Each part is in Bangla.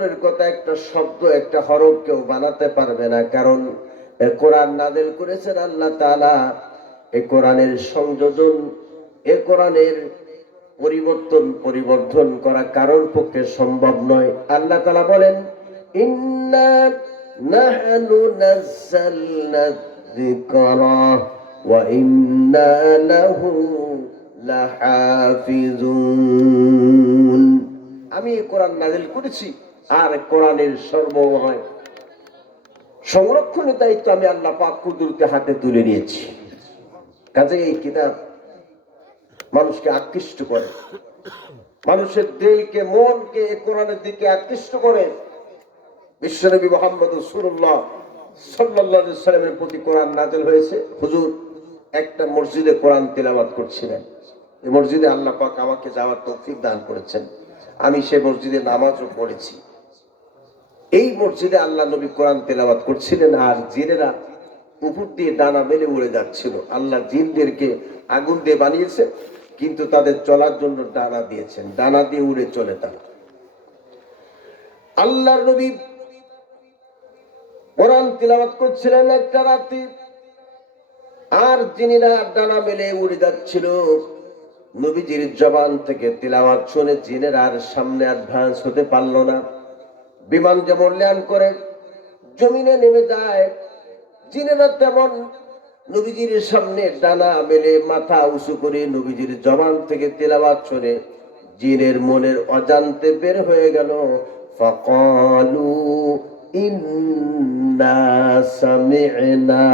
দূরের কথা একটা শব্দ একটা হরফ কেউ বানাতে পারবে না, কারণ কোরআন নাযিল করেছেন আল্লাহ তাআলা। এই কোরআনের সংযোজন, এই কোরআনের পরিবর্ধন করা কারোর পক্ষে সম্ভব নয়। আল্লাহ তাআলা বলেন, ইন্না নাহনু নাযালনা যিকরা ওয়া ইন্না লাহু লাহাফিজুন। আমি এই কোরআন নাযিল করেছি আর কোরআনের সর্বময় সংরক্ষণের দায়িত্ব আমি আল্লাহ পাক কুদরতে হাতে তুলে নিয়েছি। কাজে এই কিতাব মানুষকে আকৃষ্ট করে, মানুষের দিলকে মনকে কোরআনের দিকে আকৃষ্ট করে। বিশ্বনবী মুহাম্মদ রাসূলুল্লাহ সাল্লাল্লাহু আলাইহি সাল্লামের প্রতি কোরআন নাযিল হয়েছে। হুজুর একটা মসজিদে কোরআন তিলাওয়াত করছিলেন। এই মসজিদে আল্লাহ পাক আমাকে যাওয়ার তৌফিক দান করেছেন, আমি সেই মসজিদে নামাজও পড়েছি। এই মসজিদে আল্লাহ নবী কোরআন তিলাওয়াত করছিলেন আর জিনেরা উপর দিয়ে ডানা মেলে উড়ে যাচ্ছিল। আল্লাহ জিনদেরকে আগুন দিয়ে বানিয়েছে, কিন্তু তাদের চলার জন্য ডানা দিয়েছেন, ডানা দিয়ে উড়ে চলে তারা। আল্লাহর নবী কোরআন তিলাওয়াত করছিলেন একটা রাতে, আর জিনেরা ডানা মেলে উড়ে যাচ্ছিল। নবীজির জবান থেকে তিলাওয়াত শুনে জিনেরা আর সামনে অ্যাডভান্স হতে পারল না। বিমান যেমন ল্যান্ড করে জমিনে নেমে যায়, জিনেরা তেমন নবীজির সামনে ডানা মেলে মাথা উঁচু করে নবীজির জবান থেকে তিলাওয়াত শুনে জিনের মনের অজান্তে বের হয়ে গেল, ফাকালু ইন্না সামি'না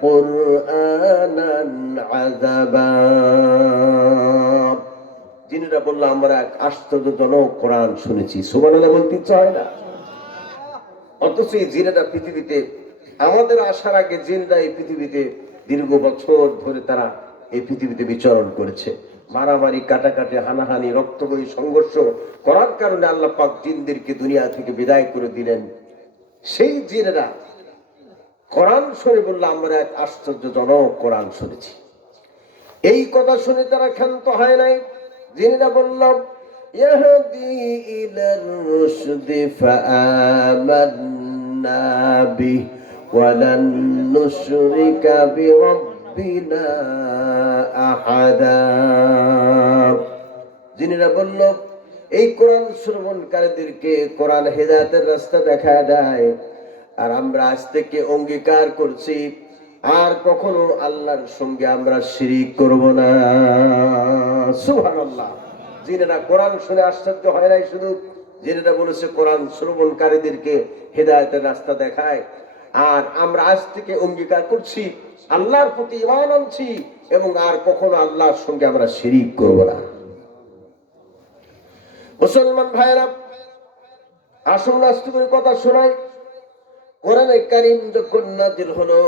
কুরআনান আযাবা। জিনেরা বলল, আমরা এক আশ্চর্যজনক কোরআন শুনেছি। সুবহানাল্লাহ বলতে ইচ্ছা হয় না? অথচ এই জিনেরা পৃথিবীতে আমাদের আসার আগে জিনরা এই পৃথিবীতে দীর্ঘ বছর ধরে তারা এই পৃথিবীতে বিচরণ করেছে। মারামারি, কাটাকাটি, হানাহানি, রক্তবয়ী সংঘর্ষ করার কারণে আল্লাহ পাক জিনদেরকে দুনিয়া থেকে বিদায় করে দিলেন। সেই জিনেরা কোরআন শুনে বলল, আমরা এক আশ্চর্যজনক কোরআন শুনেছি। এই কথা শুনে তারা ক্ষান্ত হয় নাই। জিনেরা বলল, ইয়াহদি ইলার রুশদি ফাআমান্না বিহি ওয়া লান নুশরিকা বিরাব্বিনা আহাদা। জিনেরা বলল, এই কোরআন শ্রবণকারীদেরকে কোরআন হেদায়েতের রাস্তা দেখায় দেয়, আর আমরা আজ থেকে অঙ্গীকার করছি আর কখনো আল্লাহর সঙ্গে আমরা শিরিক করব না। সুবহানাল্লাহ। জিনেরা কোরআন শুনে আশ্চর্য হয় নাই শুধু, জিনেরা বলেছে কোরআন শ্রবণকারীদেরকে হেদায়েতের রাস্তা দেখায়, আর আমরা আজ থেকে অঙ্গীকার করছি আল্লাহর প্রতি ঈমান আনছি এবং আর কখনো আল্লাহর সঙ্গে আমরা শিরিক করব না। মুসলমান ভাইরা, আসুন আস্তে করে কথা শোনাই। কোরআনে কারীম যখন নাযিল হলো,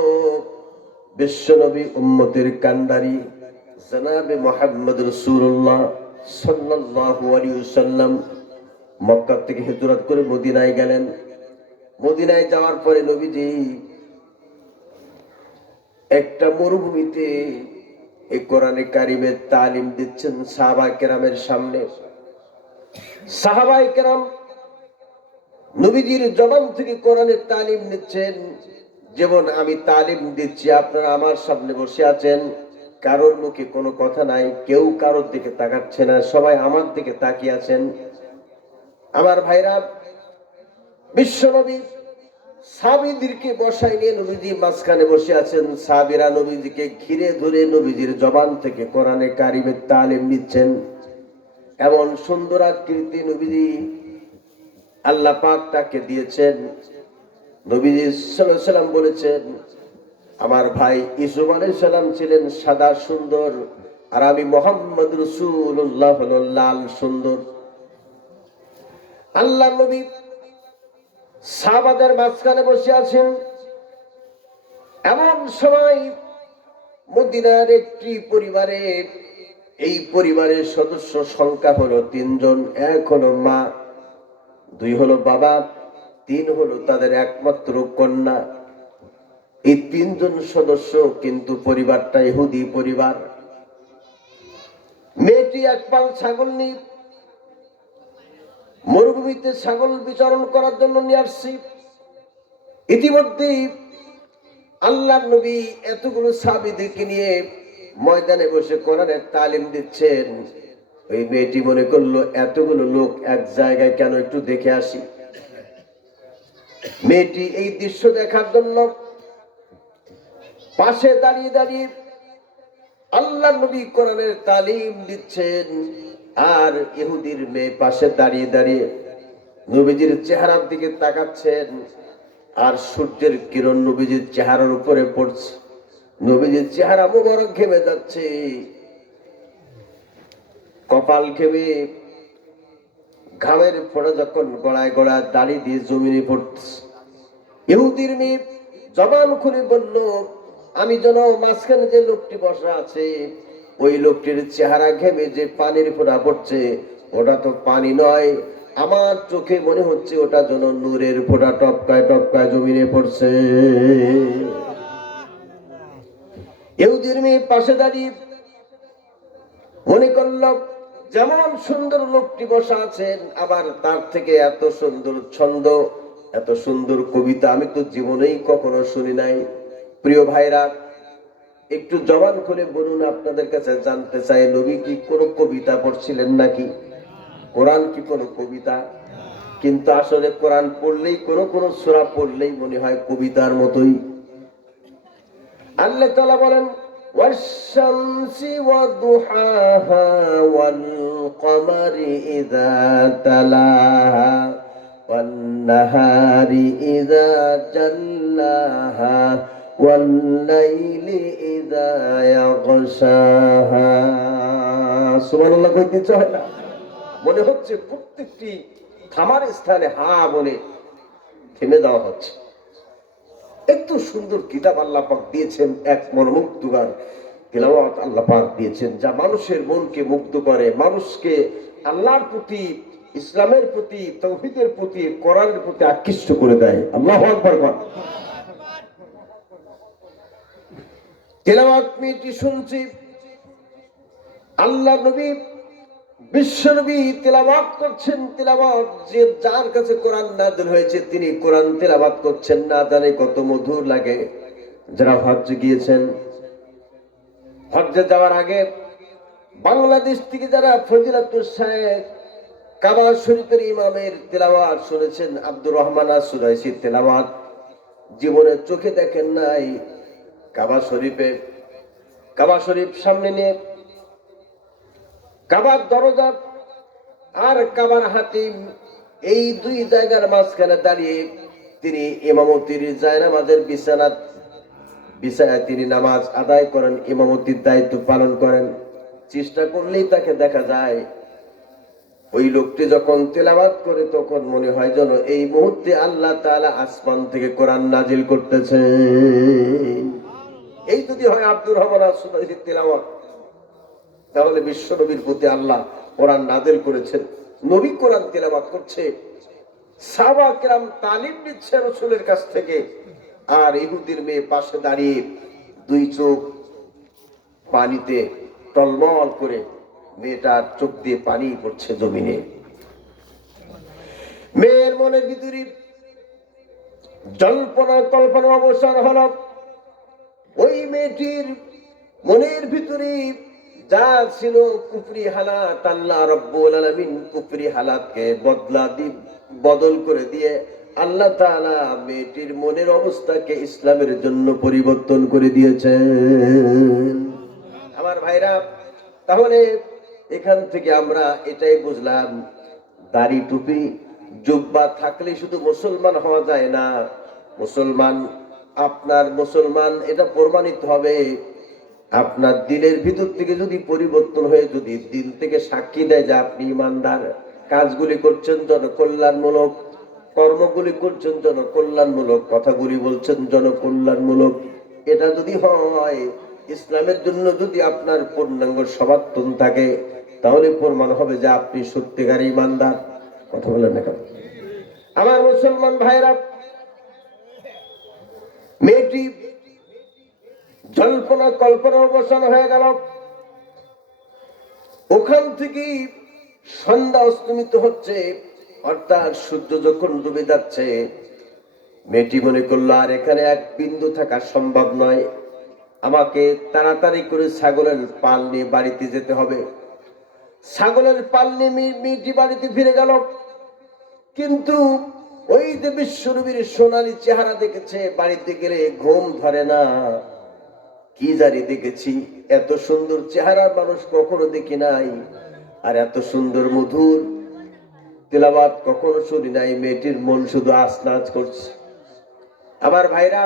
বিশ্বনবী উম্মতের কান্ডারি জনাবে মুহাম্মদ রাসূলুল্লাহ সাল্লাল্লাহু আলাইহি ওয়াসাল্লাম মক্কা থেকে হিজরত করে মদিনায় গেলেন। মদিনায় যাওয়ার পরে নবীজি একটা মরুভূমিতে এই কোরআনে কারীমের তালিম দিচ্ছেন সাহাবায়ে কেরামের সামনে। সাহাবায়ে কেরাম নবীজির জবান থেকে কোরআনের তালিম নিচ্ছেন। যেমন আমি তালিম দিচ্ছি, আপনারা আমার সামনে বসে আছেন, কারোর মুখে কোনো কথা নাই, কেউ কারোর দিকে তাকাচ্ছে না, সবাই আমার দিকে তাকিয়ে আছেন। আমার ভাইরা, বিশ্বনবী সাহাবীদেরকে বসায় নিয়ে নবীজি মাঝখানে বসে আছেন। সাহাবীরা নবীজিকে ঘিরে ধরে নবীজির জবান থেকে কোরআনে কারীমের তালিম নিচ্ছেন। এমন সুন্দর আকৃতি নবীজি আল্লাহ পাক তাকে দিয়েছেন। নবীজি সাল্লাল্লাহু আলাইহি সাল্লাম বলেছেন, আমার ভাই ইউসুফ আলাইহিস সালাম ছিলেন সাদা সুন্দর, আর আমি মুহাম্মদ রাসূলুল্লাহ হলো লাল সুন্দর। আল্লাহ নবী সাহাবাদের মাঝখানে বসে আছেন। এমন সময় মদিনার একটি পরিবারে, এই পরিবারের সদস্য সংখ্যা হলো 3 জন। 1 হলো মা, 2 হলো বাবা, 3 হলো তাদের একমাত্র কন্যা। এই 3 জন সদস্য, কিন্তু পরিবারটা ইহুদি পরিবার। মেয়েটি এক পাল ছাগল নিয়ে মরুভূমিতে ছাগল বিচরণ করার জন্য নিয়ে আসছি। ইতিমধ্যেই আল্লাহর নবী এতগুলো সাহাবীদেরকে নিয়ে ময়দানে বসে কোরআনের তালিম দিচ্ছেন। ওই মেয়েটি মনে করলো এতগুলো লোক এক জায়গায় কেন, একটু দেখে আসি। মেয়েটি এই দৃশ্য দেখার জন্য পাশে দাঁড়িয়ে দাঁড়িয়ে আল্লাহর নবী কোরআনের তালিম দিচ্ছেন, আর ইহুদির মেয়ে পাশে দাঁড়িয়ে দাঁড়িয়ে নবীজির চেহারার দিকে তাকাচ্ছেন। আর সূর্যের কিরণ নবীজির চেহারার উপরে পড়ছে, নবীজির চেহারা মুবারক ঘেমে যাচ্ছে, কপাল ঘেমে ঘামের ফোঁটা যখন গড়ায় গড়ায় দাড়ি দিয়ে জমিনে পড়ছে। ইহুদির মেয়ে জবান খুলে বলল, আমি যেন মাঝখানে যে লোকটি বসা আছে ওই লোকটির চেহারা ঘেমে যে পানির ফোঁটা পড়ছে ওটা তো পানি নয়, আমার চোখে মনে হচ্ছে ওটা যেন নূরের ফোঁটা টপকায় টপকায় জমিনে পড়ছে। ইহুদির মেয়ে পাশে দাঁড়িয়ে মনে করল, যেমন সুন্দর লোকটি বসা আছেন আবার তার থেকে এত সুন্দর ছন্দ, এত সুন্দর কবিতা আমি তো জীবনেই কখনো শুনি নাই। প্রিয় ভাইরা, একটু জবান খুলে বলুন, আপনাদের কাছে জানতে চাই, নবী কি কোনো কবিতা পড়ছিলেন নাকি? কোরআন কি কোনো কবিতা? কিন্তু আসলে কোরআন পড়লেই, কোন সূরা পড়লেই মনে হয় কবিতার মতোই। আল্লাহ তাআলা বলেন, ওয়াশ-শামসি ওয়াদ-দুহাহা ওয়াল-কমারি ইযা তালাহা ওয়ান-নাহারি ইযা জাল্লাহা ওয়াল-লাইলি ইযা ইয়াগশাহা। সুবহানাল্লাহ কইতে চায় না? মনে হচ্ছে প্রত্যেকটি থামার স্থানে হা বলে থেমে দেওয়া হচ্ছে। এত সুন্দর কিতাব আল্লাহ পাক দিয়েছেন, এক মনোমুগ্ধকর তেলাওয়াত আল্লাহ পাক দিয়েছেন, যা মানুষের মনকে মুগ্ধ করে, মানুষকে আল্লাহর প্রতি, ইসলামের প্রতি, তাওহীদের প্রতি, কোরআনের প্রতি আকৃষ্ট করে দেয়। আল্লাহু আকবার। তেলাওয়াত মেয়েটি শুনছি, আল্লাহ নবী বিশ্বনবী তেলাওয়াত করছেন। তেলাওয়াত, যে যার কাছে কোরআন নাযিল হয়েছে তিনি কোরআন তেলাওয়াত করছেন, না জানে কত মধুর লাগে। যারা হজ্জে গিয়েছেন, হজ্জে যাওয়ার আগে বাংলাদেশ থেকে যারা ফজিলাতুল শাইখ কাবা শরীফের ইমামের তেলাওয়াত শুনেছেন, আব্দুর রহমান আস-সুদাইসির তেলাওয়াত জীবনে চোখে দেখেন নাই। কাবা শরীফ সামনে নিয়ে কাবার দরজা আর কাবার হাতিম, এই দুই জায়গার মাঝখানে দাঁড়িয়ে তিনি ইমামতির জায়নামাজের বিছানায় তিনি নামাজ আদায় করেন, ইমামতির দায়িত্ব পালন করেন। চেষ্টা করলেই তাকে দেখা যায়। ওই লোকটি যখন তেলাওয়াত করে তখন মনে হয় যেন এই মুহূর্তে আল্লাহ তাআলা আসমান থেকে কোরআন নাজিল করতেছেন। এই যদি হয় আব্দুর রহমান আস-সুদাইসির তেলাওয়াত, তাহলে বিশ্ব নবীর প্রতি আল্লাহ কোরআন নাযিল করেছেন। নবী কোরআন তেলাওয়াত করছে, সাহাবা কেরাম তালিম নিচ্ছে রাসূলের কাছ থেকে, আর ইহুদির মেয়ে পাশে দাঁড়িয়ে দুই চোখ পানিতে টলমল করে, মেয়েটার চোখ দিয়ে পানি পড়ছে জমিনে। মেয়ের মনের ভিতরে জল্পনা কল্পনা অবসান হল। ওই মেয়েটির মনের ভিতরে যা ছিল কুফরি হালাত, আল্লাহ রাব্বুল আলামিন কুফরি হালাতকে বদল করে দিয়ে আল্লাহ তাআলা মেয়েটির মনের অবস্থাকে ইসলামের জন্য পরিবর্তন করে দিয়েছেন। আমার ভাইরা, তাহলে এখান থেকে আমরা এটাই বুঝলাম, দাড়ি টুপি জুব্বা থাকলে শুধু মুসলমান হওয়া যায় না। মুসলমান এটা প্রমাণিত হবে আপনার দিলের ভিতর থেকে যদি পরিবর্তন হয়ে, যদি দিল থেকে সাক্ষী দেয় যে আপনি ইমানদার, কাজগুলি করছেন জনকল্যাণমূলক, কর্মগুলি করছেন জনকল্যাণমূলক, কথাগুলি বলছেন জনকল্যাণমূলক, এটা যদি হয়, ইসলামের জন্য যদি আপনার পূর্ণাঙ্গ সমর্থন থাকে, তাহলে প্রমাণ হবে যে আপনি সত্যিকার ইমানদার। কথা বলেন না কেন? আমার মুসলমান ভাইরা, মেয়েটি জল্পনা কল্পনা অবসান হয়ে গেল। ওখান থেকে সন্ধ্যা অস্তমিত হচ্ছে, অর্থাৎ সূর্য যখন ডুবে যাচ্ছে, মেয়েটি মনে করলো আর এখানে এক বিন্দু থাকা সম্ভব নয়, আমাকে তাড়াতাড়ি করে ছাগলের পাল নিয়ে বাড়িতে যেতে হবে। ছাগলের পাল নিয়ে মেয়েটি বাড়িতে ফিরে গেল। কিন্তু ওই যে বিশ্বনবীর সোনালী চেহারা দেখেছে, বাড়িতে গেলে ঘুম ধরে না। কি জানি দেখেছি, এত সুন্দর চেহারা মানুষ কখনো দেখি নাই, আর এত সুন্দর মধুর তেলাওয়াত কখনো শুনি নাই। মেয়েটির মন শুধু আজ নাজ করছে। আমার ভাইরা,